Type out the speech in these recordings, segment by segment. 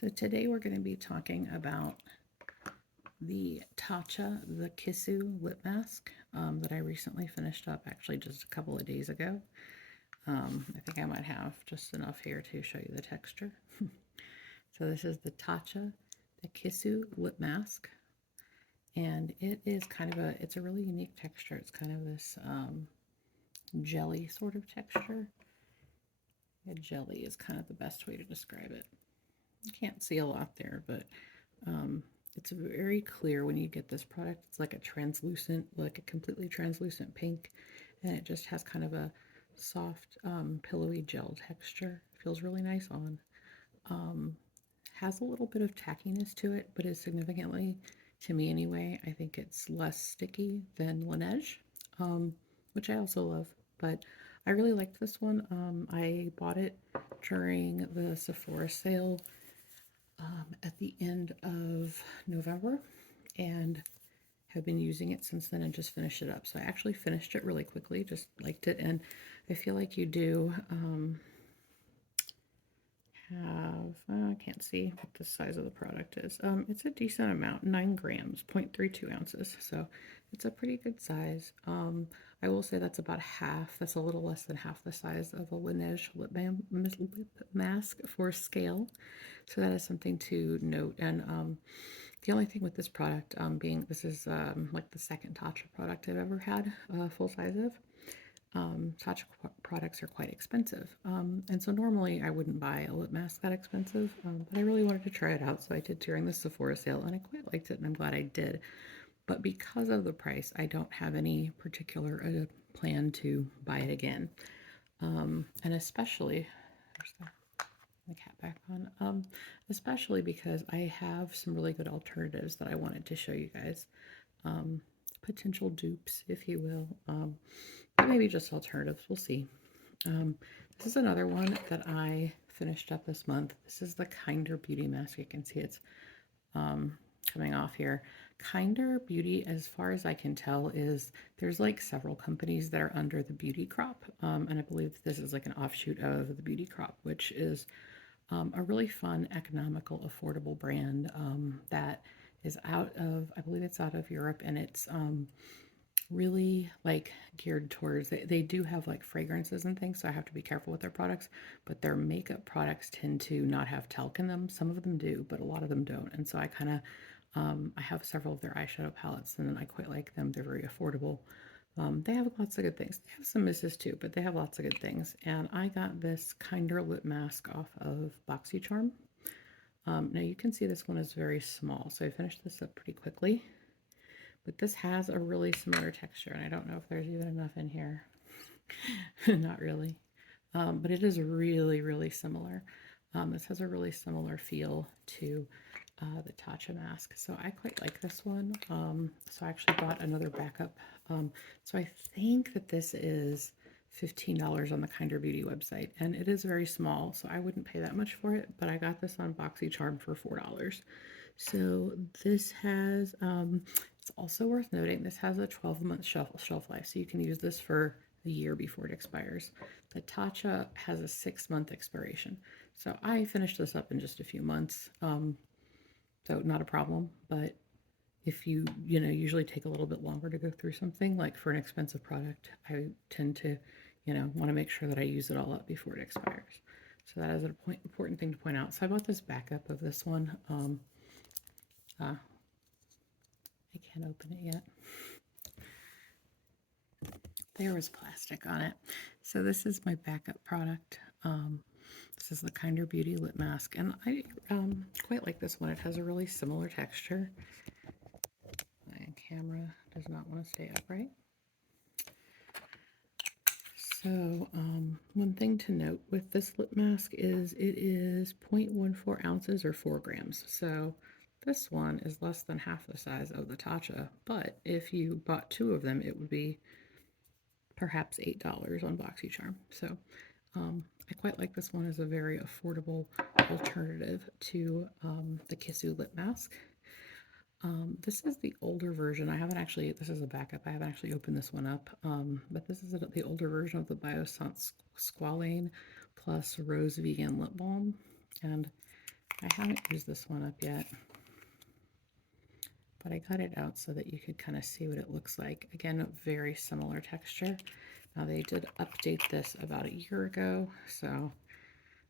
So today we're going to be talking about the Tatcha The Kissu lip mask that I recently finished up actually just a couple of days ago. I think I might have just enough here to show you the texture. So this is the Tatcha The Kissu lip mask, and it is kind of it's a really unique texture. It's kind of this jelly sort of texture. A jelly is kind of the best way to describe it. You can't see a lot there, but it's very clear when you get this product. It's like a translucent, like a completely translucent pink, and it just has kind of a soft, pillowy gel texture. Feels really nice on. Has a little bit of tackiness to it, but is significantly, to me anyway, I think it's less sticky than Laneige, which I also love. But I really liked this one. I bought it during the Sephora sale at the end of November and have been using it since then and just finished it up. So I actually finished it really quickly, just liked it. And I feel like you do I can't see what the size of the product is. It's a decent amount, 9 grams, 0.32 ounces. So it's a pretty good size. I will say that's about half. That's a little less than half the size of a Laneige lip mask for scale. So that is something to note. And the only thing with this product being this is like the second Tatcha product I've ever had full size of. Tatcha products are quite expensive. And so normally I wouldn't buy a lip mask that expensive, but I really wanted to try it out. So I did during the Sephora sale and I quite liked it and I'm glad I did. But because of the price, I don't have any particular plan to buy it again. And especially, there's the cat back on, especially because I have some really good alternatives that I wanted to show you guys. Potential dupes, if you will. Maybe just alternatives. We'll see. This is another one that I finished up this month. This is the Kinder Beauty mask. You can see it's coming off here. Kinder Beauty, as far as I can tell, there's like several companies that are under the Beauty Crop, and I believe this is like an offshoot of the Beauty Crop, which is a really fun, economical, affordable brand that is out of, I believe it's out of Europe, and it's really like geared towards, they do have like fragrances and things, so I have to be careful with their products, but their makeup products tend to not have talc in them. Some of them do, but a lot of them don't. And so I kind of I have several of their eyeshadow palettes and I quite like them. They're very affordable. They have lots of good things. They have some misses too, but they have lots of good things. And I got this Kinder lip mask off of BoxyCharm. Now you can see this one is very small, so I finished this up pretty quickly. But this has a really similar texture, and I don't know if there's even enough in here. Not really. But it is really, really similar. This has a really similar feel to the Tatcha mask. So I quite like this one. So I actually bought another backup. So I think that this is $15 on the Kinder Beauty website, and it is very small, so I wouldn't pay that much for it, but I got this on BoxyCharm for $4. So this has, it's also worth noting, this has a 12-month shelf life, so you can use this for a year before it expires. The Tatcha has a 6-month expiration. So I finished this up in just a few months, so not a problem. But if you usually take a little bit longer to go through something, like for an expensive product, I tend to, want to make sure that I use it all up before it expires. So that is an important thing to point out. So I bought this backup of this one. I can't open it yet. There was plastic on it. So this is my backup product. This is the Kinder Beauty lip mask, and I quite like this one. It has a really similar texture. My camera does not want to stay upright. So one thing to note with this lip mask is it is 0.14 ounces or 4 grams. So this one is less than half the size of the Tatcha, but if you bought 2 of them, it would be perhaps $8 on BoxyCharm. So I quite like this one as a very affordable alternative to the Kissu lip mask. This is the older version. This is a backup. I haven't actually opened this one up, but this is the older version of the Biossance Squalane plus Rose Vegan Lip Balm. And I haven't used this one up yet, but I got it out so that you could kind of see what it looks like. Again, a very similar texture. Now they did update this about a year ago, so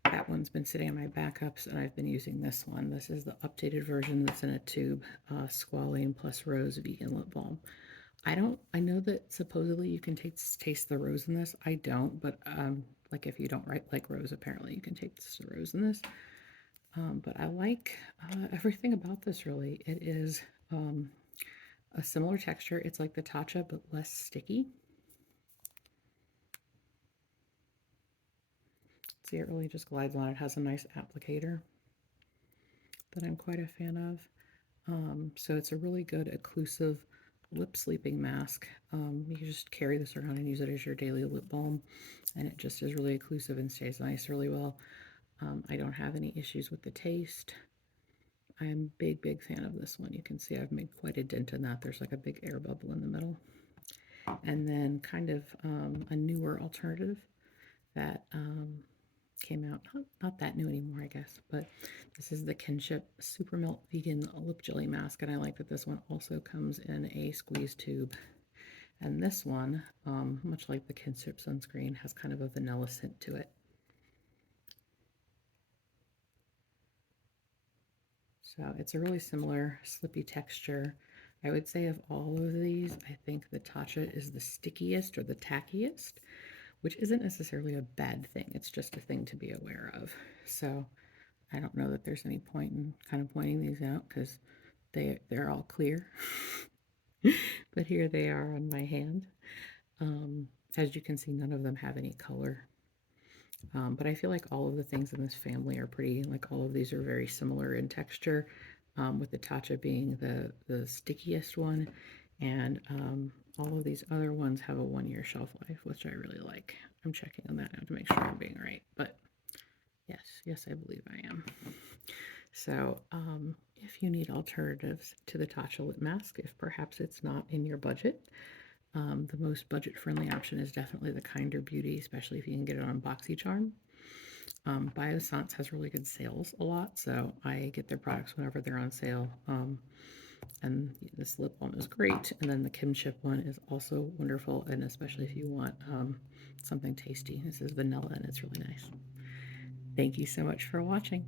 that one's been sitting on my backups, and I've been using this one. This is the updated version that's in a tube, Squalane plus Rose Vegan Lip Balm. I know that supposedly you can taste the rose in this. I don't, but like if you don't like rose, apparently you can taste the rose in this. But I like everything about this, really. It is a similar texture. It's like the Tatcha, but less sticky. See, it really just glides on. It has a nice applicator that I'm quite a fan of. So it's a really good occlusive lip sleeping mask. You can just carry this around and use it as your daily lip balm, and it just is really occlusive and stays nice really well. I don't have any issues with the taste. I am a big fan of this one. You can see I've made quite a dent in that. There's like a big air bubble in the middle. And then kind of a newer alternative that came out, not that new anymore, I guess, but this is the Kinship Super Melt Vegan Lip Jelly Mask, and I like that this one also comes in a squeeze tube. And this one, much like the Kinship sunscreen, has kind of a vanilla scent to it. So it's a really similar slippy texture. I would say of all of these, I think the Tatcha is the stickiest or the tackiest, which isn't necessarily a bad thing. It's just a thing to be aware of. So I don't know that there's any point in kind of pointing these out because they're all clear. But here they are on my hand. As you can see, none of them have any color. But I feel like all of the things in this family are pretty, like all of these are very similar in texture, with the Tatcha being the stickiest one. And all of these other ones have a 1-year shelf life, which I really like. I'm checking on that now to make sure I'm being right. But yes, I believe I am. So if you need alternatives to the Tatcha lip mask, if perhaps it's not in your budget, the most budget-friendly option is definitely the Kinder Beauty, especially if you can get it on BoxyCharm. Biossance has really good sales a lot, so I get their products whenever they're on sale. And this lip balm is great. And then the Kinship one is also wonderful, and especially if you want something tasty. This is vanilla, and it's really nice. Thank you so much for watching.